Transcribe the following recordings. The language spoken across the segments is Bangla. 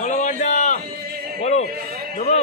বলো বাড্ডা, বলো দেবো।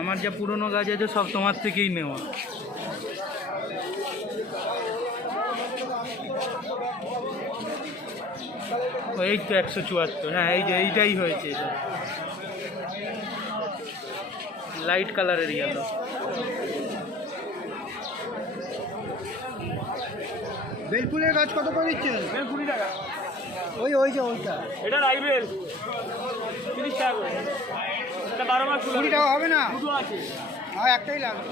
আমার যা পুরনো গাছ আছে সব তোমার থেকেই নেওয়া। এই তো 174। হ্যাঁ এই যে এইটাই হয়েছে, লাইট কালারের ইয়েলো। বেলফুলের গাছ কত করে দিচ্ছেন? বেল 20 টাকা। ওই যে ওইটা, এটা রাইবেল 30 টাকা করে। এটা 12 মাস 20 টাকা হবে না? দুটো আছে, আর একটাই লাগবে।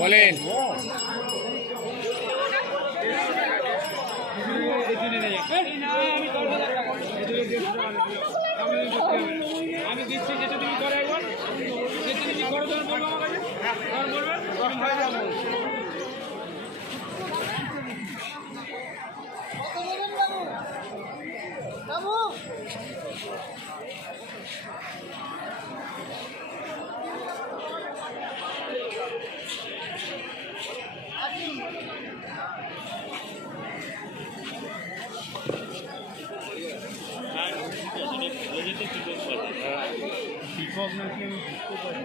বলেন। আমি দিচ্ছি, যেটা তুমি করে একবার তুমি করো, তোমার বলবো আমার কাছে, তোমার বলবে 10 টাকা যাবো। পিকক নাকি আমি বুঝতে পারছি।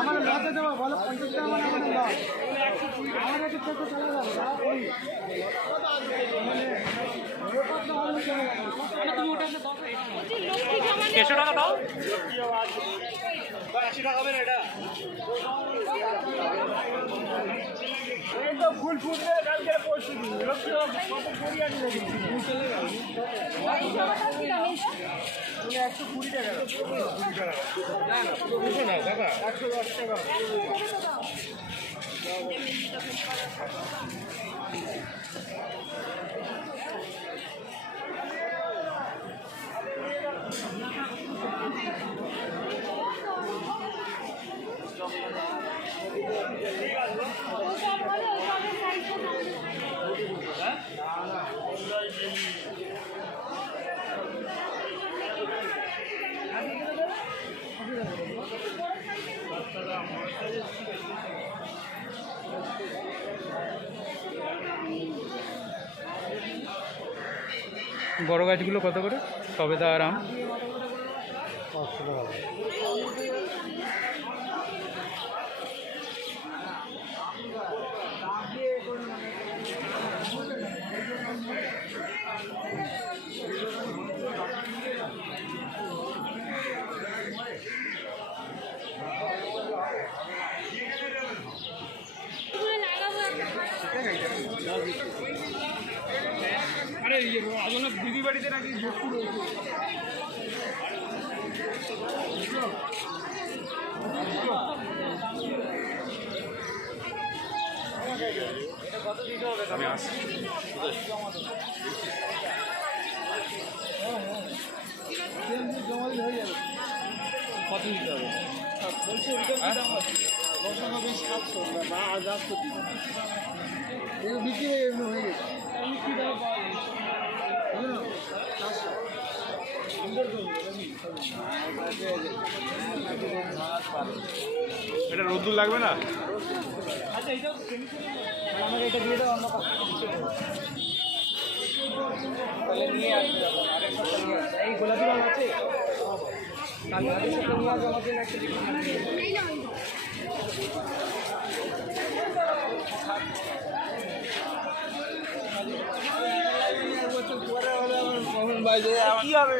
আমার লসে দেবো, বলো 50 টাকা মানে আমার লস। আমার কাছে কত চলে যাবে? কেশো টাকা দাও, 80 টাকা হবে না এটা। এই তো ফুল ফুটবে কালকে পরশু দিন লক্ষ্মী কত করি আনি নাকি ফুল চলে গেল। 120 টাকা। না না দুশো না দাদা, 110 টাকা। বড় গাছগুলো কত করে? সবেদা আর আম 500 টাকা। আরে আজকে দিদি বাড়িতে নাকি ভর্তি রয়েছে। আমি আসছি। জমা দিলে হয়ে যাবে। কত দিতে হবে? বলছি বর্ষাকা বেশ 700 বা 800 দিন এগুলো বিক্রি হয়ে গেছে। কি দাম পাওয়া গেছে? 400 এটা রোদ্দুর লাগবে না? আচ্ছা এটাও আমাকে এটা দিয়ে দাও, অন্য তাহলে নিয়ে আসবে। এই গোলাপি রঙ আছে কাল আগে সাথে নিয়ে আসবে আমাকে একটা কি হবে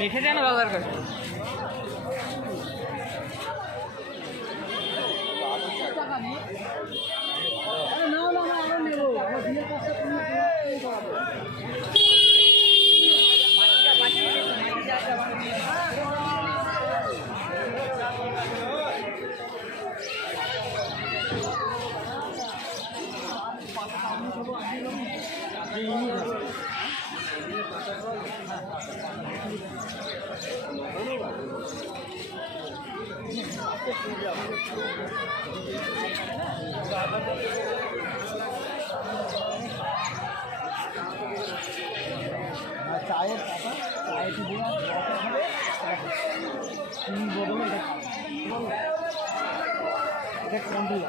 দেখে যায় না দাদার কাছে। চায়ের পাতা চায়ের কি বদলে এটা কন্ট্রোল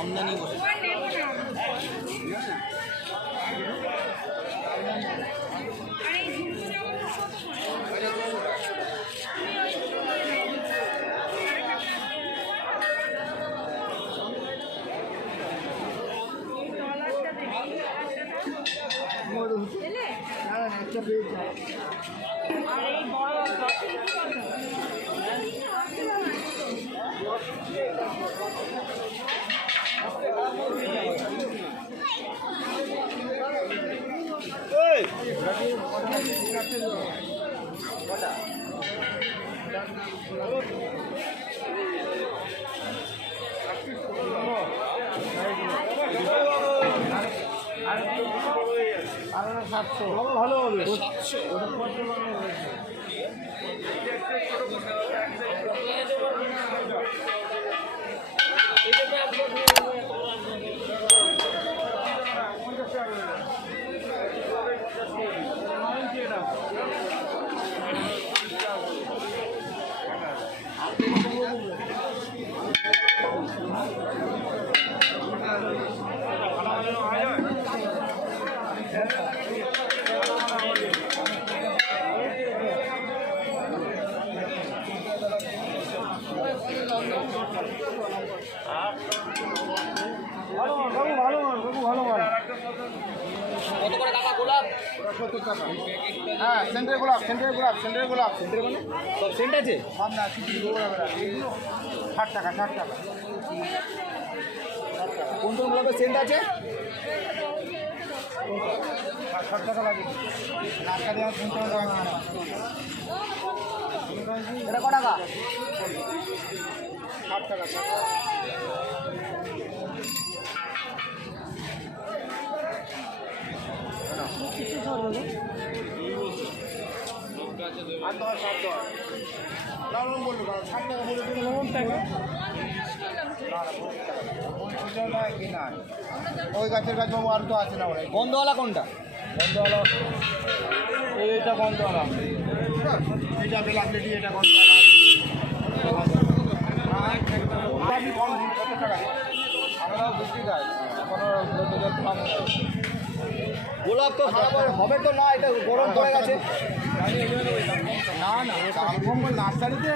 আমদানি কারণ 700 ভালো হবে 700 কত করে টাকা গোলাপ? 70 টাকা। হ্যাঁ, সেন্টার গোলাপ। সেন্টার মানে সব সেন্ট আছে? সব না, কিছু গোলাপ এইগুলো 60 টাকা। কোন কোন গোলাপের সেন্ট আছে? 60 টাকা লাগে। নাকা দেওয়া 50 টাকা। এটা কত টাকা? 60 টাকা। ওই গাছের গাছ বাবু আর তো আছে না ওরা গন্ধওয়ালা কোনটা? গন্ধওয়ালা এইটা গন্ধওয়ালা এটা বেলাকলেটি এটা গন্ধওয়ালা আমরাও বুঝতে গাছ গোলাপ তো হবে তো না, এটা গরম পড়ে গেছে। না নার্সারিতে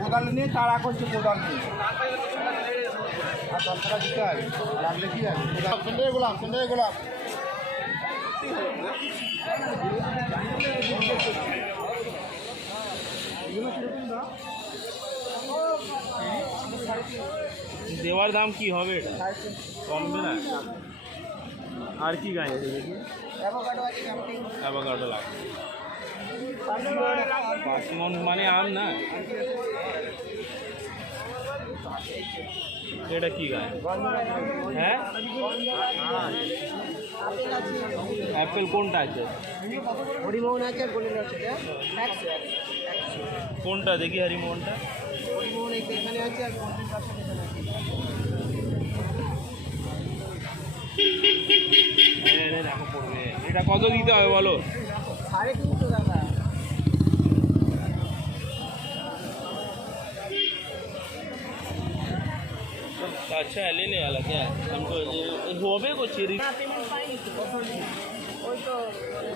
কোদাল নিয়ে তাড়া করছে, কোদাল নিয়ে আর 10 টাকা দিতে হবে, লাগলে কি আছে? সেন্টারে গোলাপ দেওয়ার দাম কি হবে? এটা কমবে না? আর কি গাছ আছে দেখি? অ্যাভোকাডো লাগে। পার্সিমন মানে আম না? এটা কি গাছ? হ্যাঁ, অ্যাপেল কোনটা আছে? হরিমোহন আছে, কোনটা দেখি হরিমোহনটা? হরিমোহন এখানে আছে আর দেখো পড়বে। এটা কত দিতে হবে বলো? 350 টাকা। अच्छा ले ले वाला क्या हमको होबे को चेरी ওই তো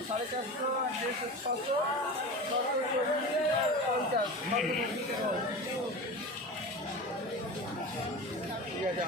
450, 150, 650, 50। ঠিক আছে।